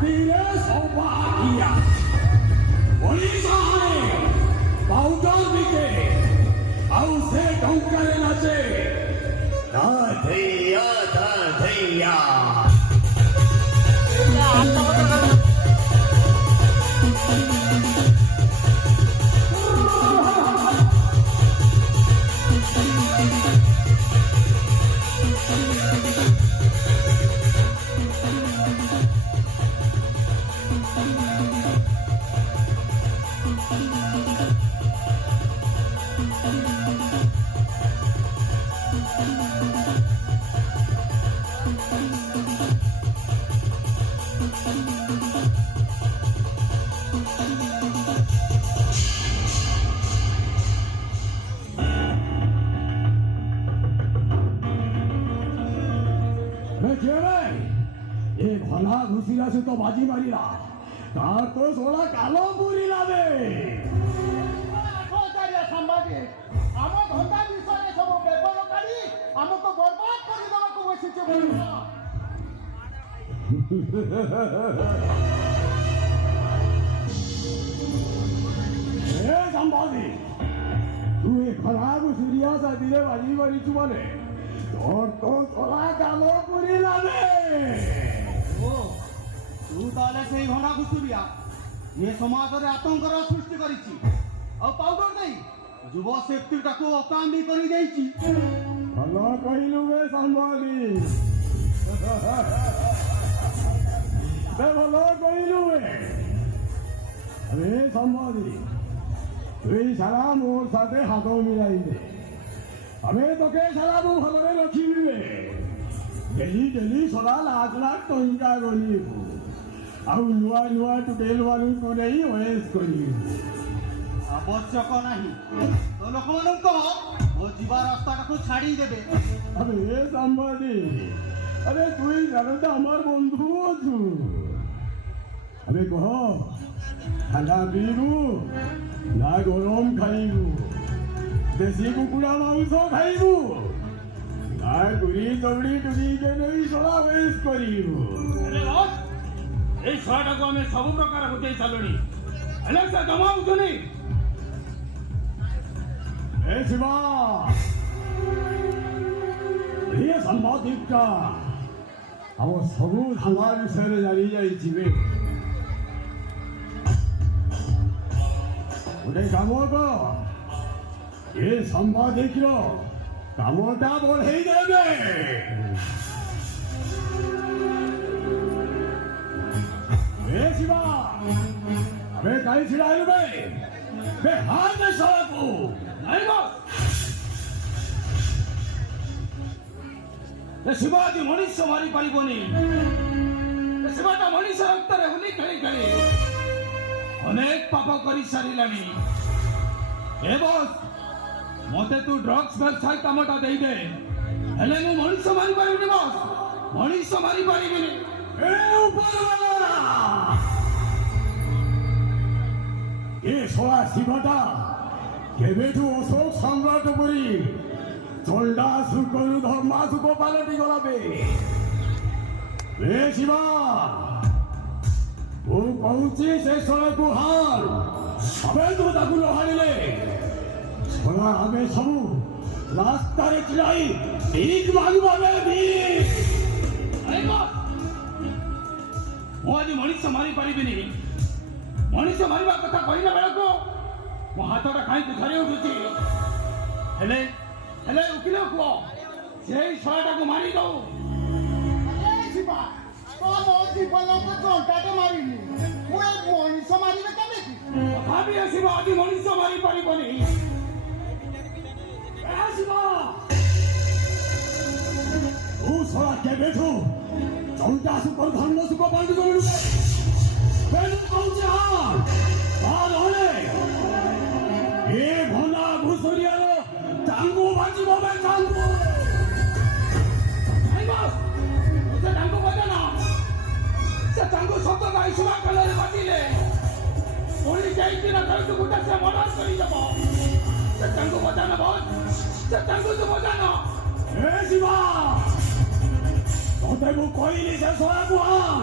Tire Sobakia. Olisahare. Pautor Vike. Ause Tonkare Nache. Tatheya, Tatheya. घुसिला से तो बाजी मारिला तार तो सोला कालो पूरी लावे कोतारिया संभाजी आमो धंदा विषय सब बेपर करी आमो को बर्बाद करी दमा को बसिचे बोलना ए संभाजी तू ये खराब सीरिया सा दिले बाजी मारी चुमाने और तो सोला कालो पूरी लावे तू ताले से घना घुसुरिया ये समाज रे आतंकर सृष्टि करिछि और पाउडर नहीं युव शक्ति को अकाम भी करी देछि भलो कहिलु वे संभाली बे भलो कहिलु वे अरे संभाली तुई सारा मोर साथे हाथ मिलाई दे हमें तो के सारा मु भलो रखिबी वे डेली डेली सदा लाख लाख टंका गली ଆଉ ନୂଆ ନୂଆ ଟୁକେଲମାନଙ୍କୁ ନେଇ ଓଏସ୍ କରିବି ଆବଶ୍ୟକ ନାହିଁ ତ ଲୋକମାନଙ୍କୁ କହ ମୋ ଯିବା ରାସ୍ତାଟାକୁ ଛାଡ଼ି ଦେବେ আরে সম্বাদি আরে তুই জানো তো আমার বন্ধু অছু আরে কহ ঠান্ডা পিবু না গরম খাইবু দেশি কুকুড়া মাংস খাইবু না গুড়ি দৌড়ি টুকিকে নেই সলা ওয়েস করিবু এই ছয়টাକୁ ଆମେ ସବୁ ପ୍ରକାର ବୁଝେଇ ସାରିଲୁଣି ହେଲେ ସେ ଜମା ବୁଝୁନି ଏ ଶିବା ଏ ସମ୍ବାଦିକା ଆମ ସବୁ ଧାନ୍ଦା ବିଷୟରେ ଜାଣି ଯାଇଥିବେ ଗୋଟେ କାମ କର ଏ ସମ୍ବାଦିକର କାମଟା ବଢ଼େଇ ଦେବେ शिवा अबे कहीं छिड़ाई बे हाथ में साला को नहीं बस ये शिवाजी मनुष्य मारी पारिबनी ये शिवाटा मनुष्य रक्तरे हुली खेली खेली अनेक पाप करी सारिलानी ए बस मते तू ड्रग्स व्यवसाय कामटा देई दे हेले मु मनुष्य मारी पारिबनी बस मनुष्य मारी पारिबनी ए ऊपर वाला ये सोला शिवटा केबेठू अशोक सम्राट परी चंडा सुकरु धर्मा सुक पालटी गलाबे ए शिवा ओ कहूची से सोला को हार अबे तू ताकू लहाड़िले सोला हमें सबू रास्ता रे चिलाई भीख मांगबा बे भीख अरे बस ମୁଁ ଆଜି ମଣିଷ ମାରିପାରିବିନି ମଣିଷ ମାରିବା କଥା କହିଲା ବେଳକୁ ମୋ ହାତଟା କାହିଁକି ଥରି ଉଠୁଛି ହେଲେ ହେଲେ ଉକିଲ କୁହ ସେଇ ଶଳାଟାକୁ ମାରି ଦଉ ଯିବା ମୋ ଜୀବନକୁ ଘଣ୍ଟାଟେ ମାରିନି ମୁଁ ଏ ମଣିଷ ମାରିବେ କେମିତି ତଥାପି ଆସିବ ଆଜି ମଣିଷ ମାରିପାରିବନି ଆସିବ ତୁ ଶଳା କେବେଠୁ चौटा सुपर धर्म सुख बंद करू बेलू कौचे हाल बाल होने ये भोला घुसरिया टांगू बाजी बोबे टांगू नहीं बस उसे टांगू बजाना से टांगू शब्द का इशारा कलर बाजीले पुलिस जाइए ना कर तो गुटा से मर्डर करी जब से टांगू बजाना बस से टांगू तो बजाना ए शिवा तो तेरे को कोई नहीं से सोया बुआन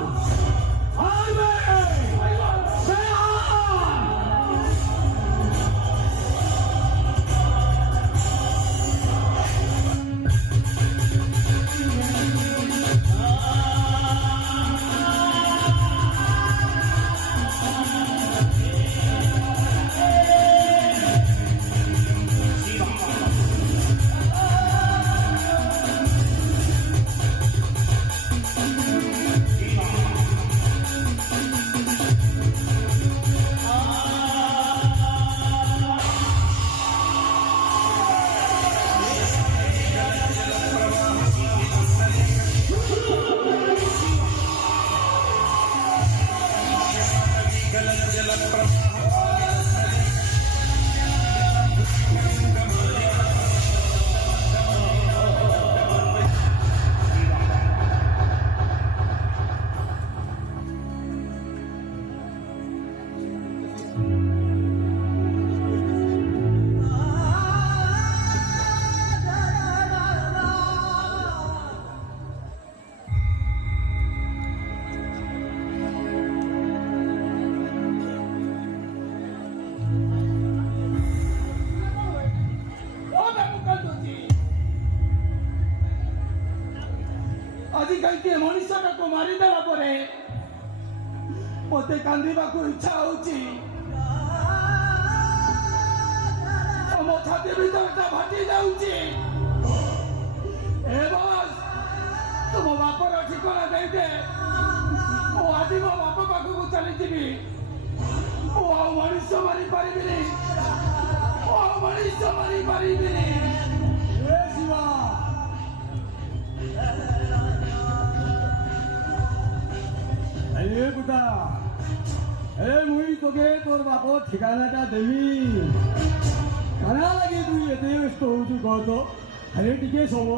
ତାକୁ ମାରିଦେଲା ପରେ ମତେ କାନ୍ଦିବାକୁ ଇଚ୍ଛା ହଉଛି। ମୋ ଛାତି ଭିତରଟା ଫାଟି ଯାଉଛି। ଏ ବସ୍ ତୁମ ବାପର ଠିକଣା ଦେଇଦେ। ମୁଁ ଆଜି ମୋ ବାପ ପାଖକୁ ଚାଲିଯିବି। ମୁଁ ଆଉ ମଣିଷ ମାରିପାରିବିନି। ମୁଁ ଆଉ ମଣିଷ ମାରିପାରିବିନି। ଏ ଶିବା ए बुटा ए मुई तोके तोर बापो ठिकानाटा देवी काना लगे तू एते व्यस्त होउछु कह तो अरे टिके समय